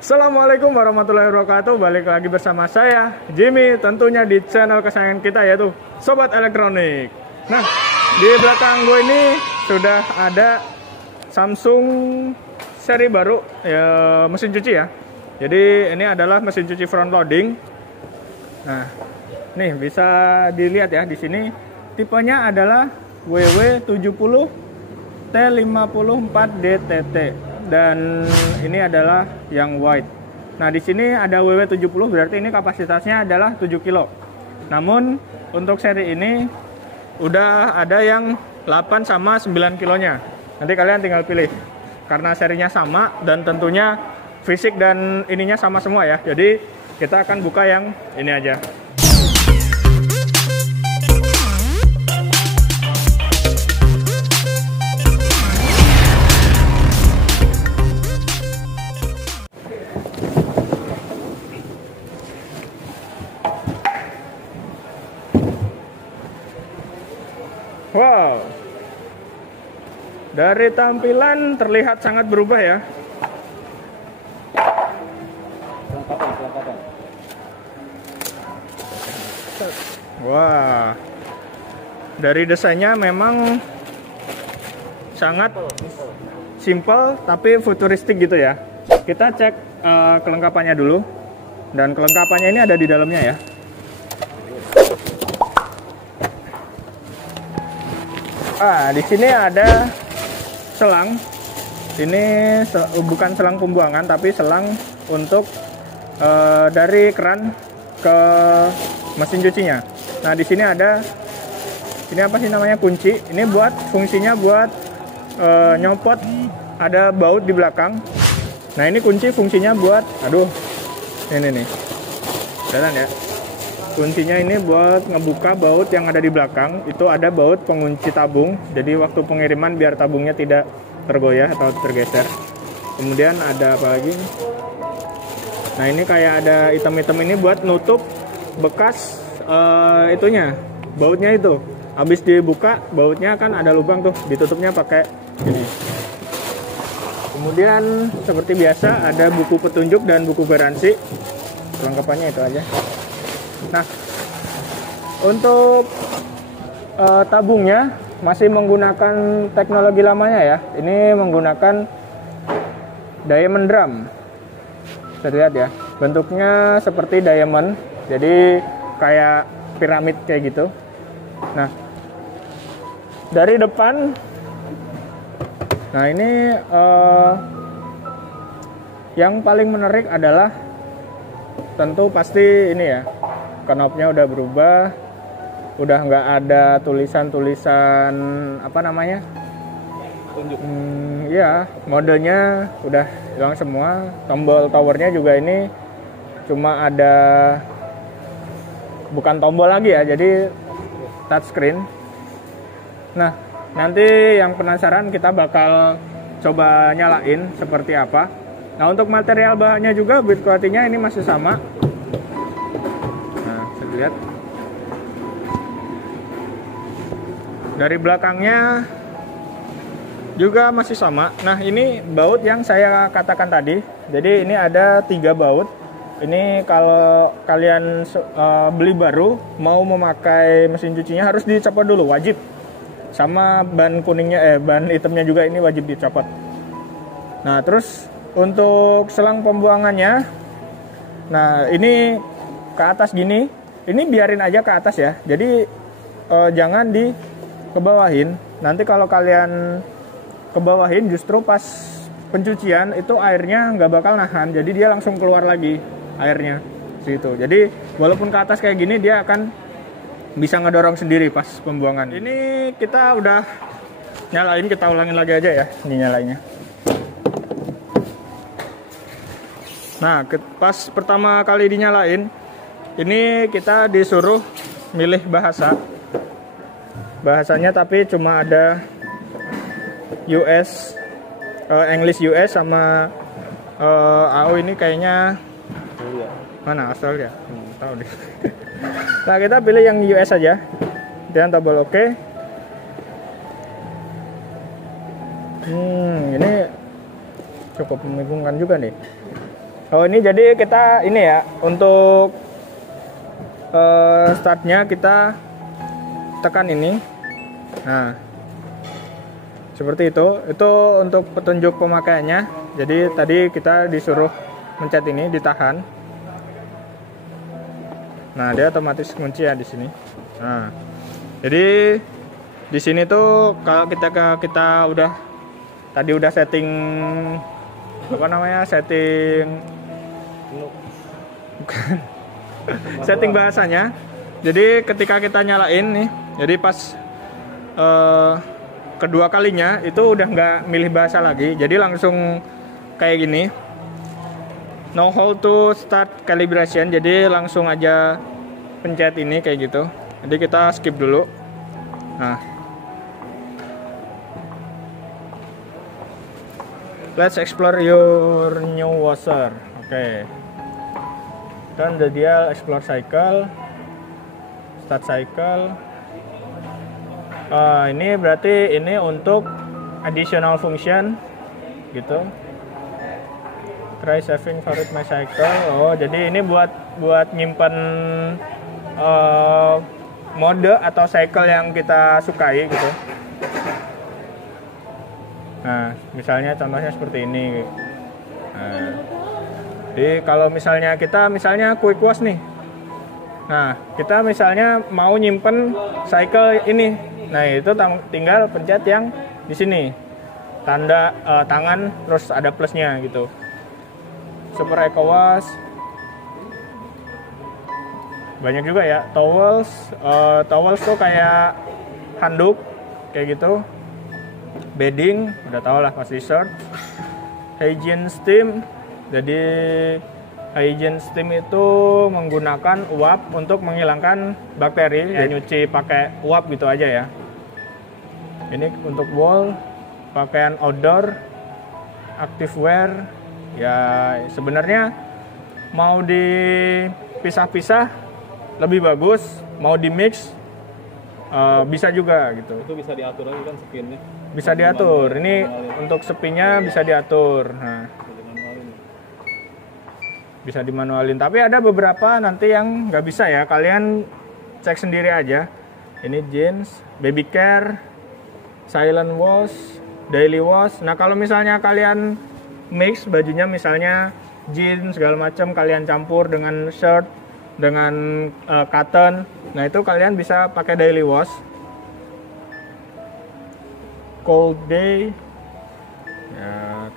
Assalamualaikum warahmatullahi wabarakatuh. Balik lagi bersama saya Jimmy, tentunya di channel kesayangan kita yaitu Sobat Elektronik. Nah, di belakang gue ini sudah ada Samsung seri baru ya, mesin cuci ya. Jadi ini adalah mesin cuci front loading. Nah, nih bisa dilihat ya di sini tipenya adalah WW70T54DTT. Dan ini adalah yang white. Nah, di sini ada WW70, berarti ini kapasitasnya adalah 7 kilo. Namun untuk seri ini udah ada yang 8 sama 9 kilonya. Nanti kalian tinggal pilih. Karena serinya sama dan tentunya fisik dan ininya sama semua ya. Jadi kita akan buka yang ini aja. Wow, dari tampilan terlihat sangat berubah ya. Kelengkapan. Wah, dari desainnya memang sangat simple tapi futuristik gitu ya. Kita cek kelengkapannya dulu. Dan kelengkapannya ini ada di dalamnya ya. Di sini ada selang. Ini bukan selang pembuangan, tapi selang untuk dari keran ke mesin cucinya. Nah, di sini ada ini apa sih namanya, kunci. Ini buat fungsinya buat nyopot. Ada baut di belakang. Nah, ini kunci fungsinya buat, ini nih, kelihatan ya. Kuncinya ini buat ngebuka baut yang ada di belakang. Itu ada baut pengunci tabung. Jadi waktu pengiriman biar tabungnya tidak tergoyah atau tergeser. Kemudian ada apa lagi? Nah, ini kayak ada item-item ini buat nutup bekas itunya, bautnya itu. Habis dibuka bautnya kan ada lubang tuh, ditutupnya pakai ini. Kemudian seperti biasa ada buku petunjuk dan buku garansi. Kelengkapannya itu aja. Nah, untuk tabungnya masih menggunakan teknologi lamanya ya. Ini menggunakan diamond drum. Bisa lihat ya, bentuknya seperti diamond. Jadi kayak piramid kayak gitu. Nah, dari depan, nah ini yang paling menarik adalah tentu pasti ini ya. Knopnya udah berubah, udah nggak ada tulisan-tulisan apa namanya, ya modenya udah hilang semua. Tombol towernya juga ini cuma ada, bukan tombol lagi ya, jadi touchscreen. Nah, nanti yang penasaran kita bakal coba nyalain seperti apa. Nah, untuk material bahannya juga build quality-nya ini masih sama. Lihat dari belakangnya juga masih sama. Nah, ini baut yang saya katakan tadi. Jadi ini ada 3 baut. Ini kalau kalian beli baru mau memakai mesin cucinya harus dicopot dulu, wajib. Sama ban kuningnya ban hitamnya juga ini wajib dicopot. Nah, terus untuk selang pembuangannya, nah ini ke atas gini. Ini biarin aja ke atas ya. Jadi jangan dikebawahin. Nanti kalau kalian kebawahin justru pas pencucian itu airnya nggak bakal nahan. Jadi dia langsung keluar lagi airnya situ. Jadi walaupun ke atas kayak gini dia akan bisa ngedorong sendiri pas pembuangan. Ini kita udah nyalain, kita ulangin lagi aja ya. Ini nyalainnya. Nah, pas pertama kali dinyalain, ini kita disuruh milih bahasanya, tapi cuma ada US, English US sama AO ini kayaknya mana, Australia, tahu deh. Nah, kita pilih yang US aja dan tombol OK. Ini cukup membingungkan juga nih. Oh ini jadi kita ini ya untuk startnya kita tekan ini. Nah seperti itu untuk petunjuk pemakaiannya. Jadi tadi kita disuruh mencet ini, ditahan. Nah dia otomatis kunci ya di sini. Nah jadi di sini tuh kalau kita udah tadi udah setting apa namanya, setting bukan setting bahasanya. Jadi ketika kita nyalain nih, jadi pas kedua kalinya itu udah nggak milih bahasa lagi, jadi langsung kayak gini, no hold to start calibration. Jadi langsung aja pencet ini kayak gitu. Jadi kita skip dulu. Nah let's explore your new washer. Oke. Dan the dial explore cycle, start cycle. Ini berarti ini untuk additional function gitu. Try saving favorite my cycle. Oh, jadi ini buat nyimpen mode atau cycle yang kita sukai gitu. Nah, misalnya contohnya seperti ini. Nah, jadi kalau misalnya kita quick wash nih. Nah, kita misalnya mau nyimpen cycle ini. Nah, itu tinggal pencet yang di sini. Tanda tangan terus ada plusnya gitu. Super Eco Wash. Banyak juga ya, towels. Towels tuh kayak handuk kayak gitu. Bedding, udah tau lah pasti shirt. Hygiene steam. Jadi hygiene steam itu menggunakan uap untuk menghilangkan bakteri. Ya nyuci pakai uap gitu aja ya. Ini untuk wall, pakaian outdoor, active wear. Ya sebenarnya mau dipisah-pisah lebih bagus, mau di mix bisa juga gitu. Itu bisa diatur lagi kan spinnya. Bisa diatur. Ini untuk sepinya bisa diatur. Nah, bisa dimanualin. Tapi ada beberapa nanti yang nggak bisa ya. Kalian cek sendiri aja. Ini jeans, baby care, silent wash, daily wash. Nah kalau misalnya kalian mix bajunya, misalnya jeans segala macam kalian campur dengan shirt, dengan cotton. Nah itu kalian bisa pakai daily wash. Cold day ya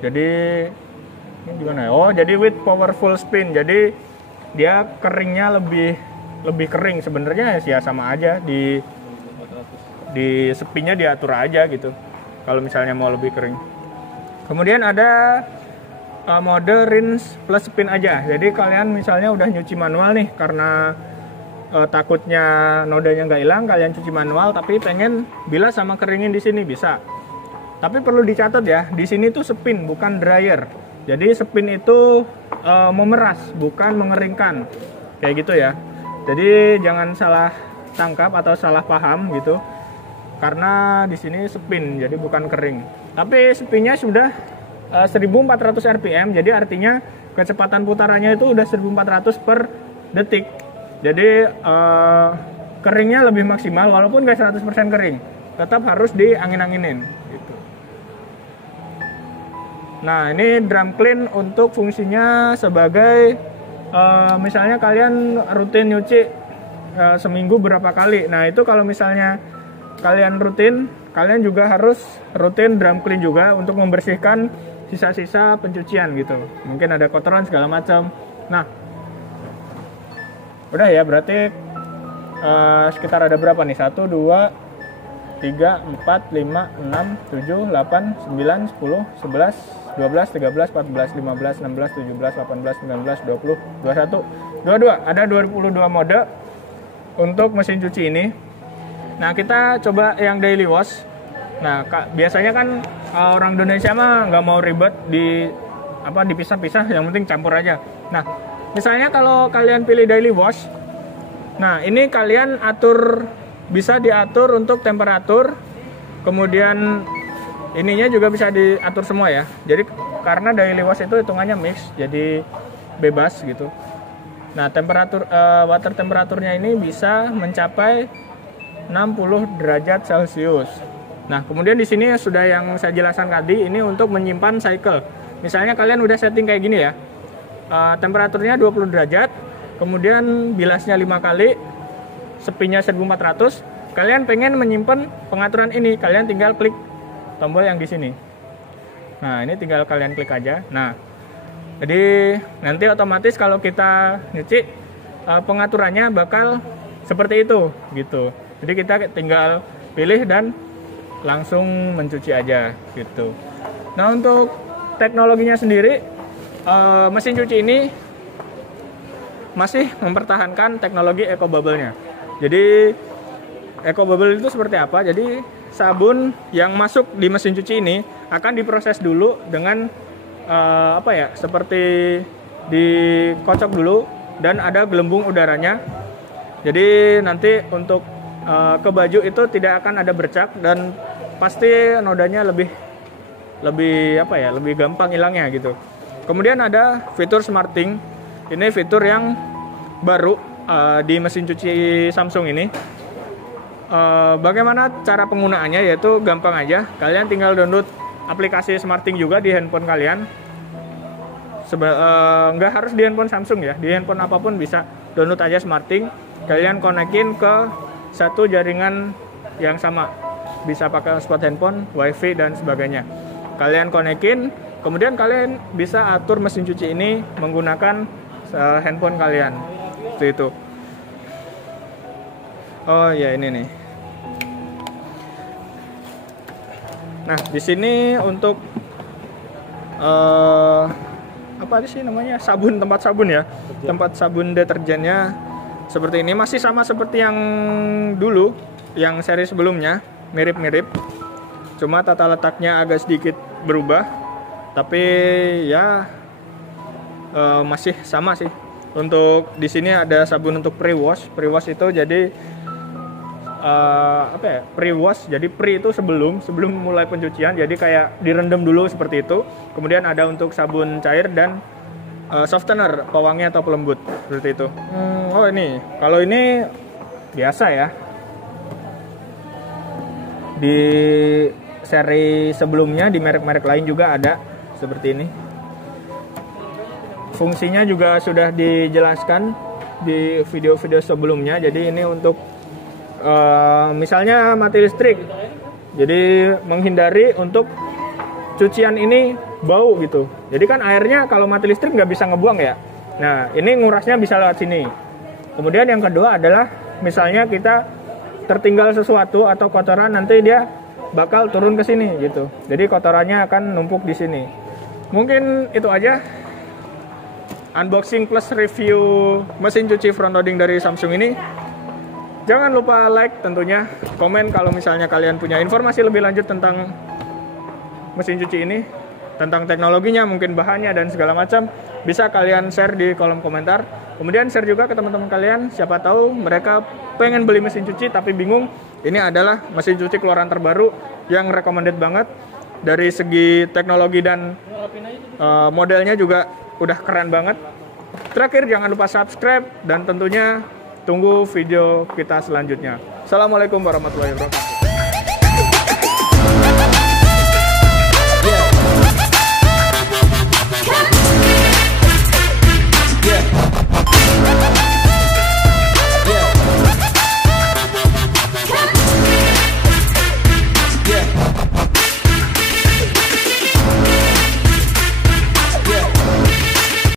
jadi ini gimana ya? Oh jadi with powerful spin, jadi dia keringnya lebih kering. Sebenarnya ya sama aja, di sepinya diatur aja gitu kalau misalnya mau lebih kering. Kemudian ada mode rinse plus spin aja. Jadi kalian misalnya udah nyuci manual nih karena takutnya nodanya nggak hilang, kalian cuci manual tapi pengen bilas sama keringin di sini bisa. Tapi perlu dicatat ya, di sini tuh spin bukan dryer. Jadi spin itu memeras bukan mengeringkan, kayak gitu ya. Jadi jangan salah tangkap atau salah paham gitu. Karena di sini spin, jadi bukan kering. Tapi spinnya sudah 1400 rpm, jadi artinya kecepatan putarannya itu udah 1400 per detik. Jadi keringnya lebih maksimal, walaupun gak 100% kering, tetap harus diangin-anginin gitu. Nah ini drum clean untuk fungsinya sebagai misalnya kalian rutin nyuci seminggu berapa kali. Nah itu kalau misalnya kalian rutin, kalian juga harus rutin drum clean juga untuk membersihkan sisa-sisa pencucian gitu. Mungkin ada kotoran segala macam. Nah udah ya, berarti sekitar ada berapa nih? 1, 2, 3, 4, 5, 6, 7, 8, 9, 10, 11, 12, 13, 14, 15, 16, 17, 18, 19, 20, 21, 22. Ada 22 mode untuk mesin cuci ini. Nah kita coba yang daily wash. Nah biasanya kan orang Indonesia mah nggak mau ribet dipisah-pisah, yang penting campur aja. Nah misalnya kalau kalian pilih daily wash, nah ini kalian atur, bisa diatur untuk temperatur, kemudian ininya juga bisa diatur semua ya. Jadi karena daily wash itu hitungannya mix, jadi bebas gitu. Nah, water temperaturnya ini bisa mencapai 60 derajat Celcius. Nah, kemudian di sini sudah yang saya jelaskan tadi, ini untuk menyimpan cycle. Misalnya kalian udah setting kayak gini ya, temperaturnya 20 derajat, kemudian bilasnya 5 kali, sepinya 1400, kalian pengen menyimpan pengaturan ini, kalian tinggal klik tombol yang di sini. Nah, ini tinggal kalian klik aja. Nah, jadi nanti otomatis kalau kita nyuci, pengaturannya bakal seperti itu gitu. Jadi kita tinggal pilih dan langsung mencuci aja gitu. Nah, untuk teknologinya sendiri, mesin cuci ini masih mempertahankan teknologi eco bubble-nya. Jadi eco bubble itu seperti apa? Jadi sabun yang masuk di mesin cuci ini akan diproses dulu dengan seperti dikocok dulu dan ada gelembung udaranya. Jadi nanti untuk ke baju itu tidak akan ada bercak dan pasti nodanya lebih gampang hilangnya gitu. Kemudian ada fitur Smarting. Ini fitur yang baru di mesin cuci Samsung ini. Bagaimana cara penggunaannya? Yaitu gampang aja. Kalian tinggal download aplikasi Smarting juga di handphone kalian. Nggak harus di handphone Samsung ya, di handphone apapun bisa download aja Smarting. Kalian konekin ke satu jaringan yang sama. Bisa pakai hotspot handphone, wifi dan sebagainya. Kalian konekin, kemudian kalian bisa atur mesin cuci ini menggunakan handphone kalian. Seperti itu. Oh ya, ini nih. Nah, di sini untuk apa sih namanya? Tempat sabun ya. Tempat sabun deterjennya seperti ini, masih sama seperti yang dulu, yang seri sebelumnya. Mirip-mirip, cuma tata letaknya agak sedikit berubah, tapi ya masih sama sih. Untuk di sini ada sabun untuk pre-wash. Pre-wash itu jadi pre-wash. Jadi pre itu sebelum mulai pencucian. Jadi kayak direndam dulu seperti itu. Kemudian ada untuk sabun cair dan softener, pewangi atau pelembut seperti itu. Oh ini, kalau ini biasa ya. Di seri sebelumnya di merek-merek lain juga ada seperti ini. Fungsinya juga sudah dijelaskan di video-video sebelumnya. Jadi ini untuk misalnya mati listrik, jadi menghindari untuk cucian ini bau gitu. Jadi kan airnya kalau mati listrik nggak bisa ngebuang ya. Nah, ini ngurasnya bisa lewat sini. Kemudian yang kedua adalah misalnya kita tertinggal sesuatu atau kotoran, nanti dia bakal turun ke sini gitu. Jadi kotorannya akan numpuk di sini. Mungkin itu aja unboxing plus review mesin cuci front loading dari Samsung ini. Jangan lupa like tentunya, komen kalau misalnya kalian punya informasi lebih lanjut tentang mesin cuci ini, tentang teknologinya, mungkin bahannya dan segala macam, bisa kalian share di kolom komentar. Kemudian share juga ke teman-teman kalian, siapa tahu mereka pengen beli mesin cuci tapi bingung. Ini adalah mesin cuci keluaran terbaru yang recommended banget. Dari segi teknologi dan modelnya juga udah keren banget. Terakhir, jangan lupa subscribe dan tentunya tunggu video kita selanjutnya. Assalamualaikum warahmatullahi wabarakatuh.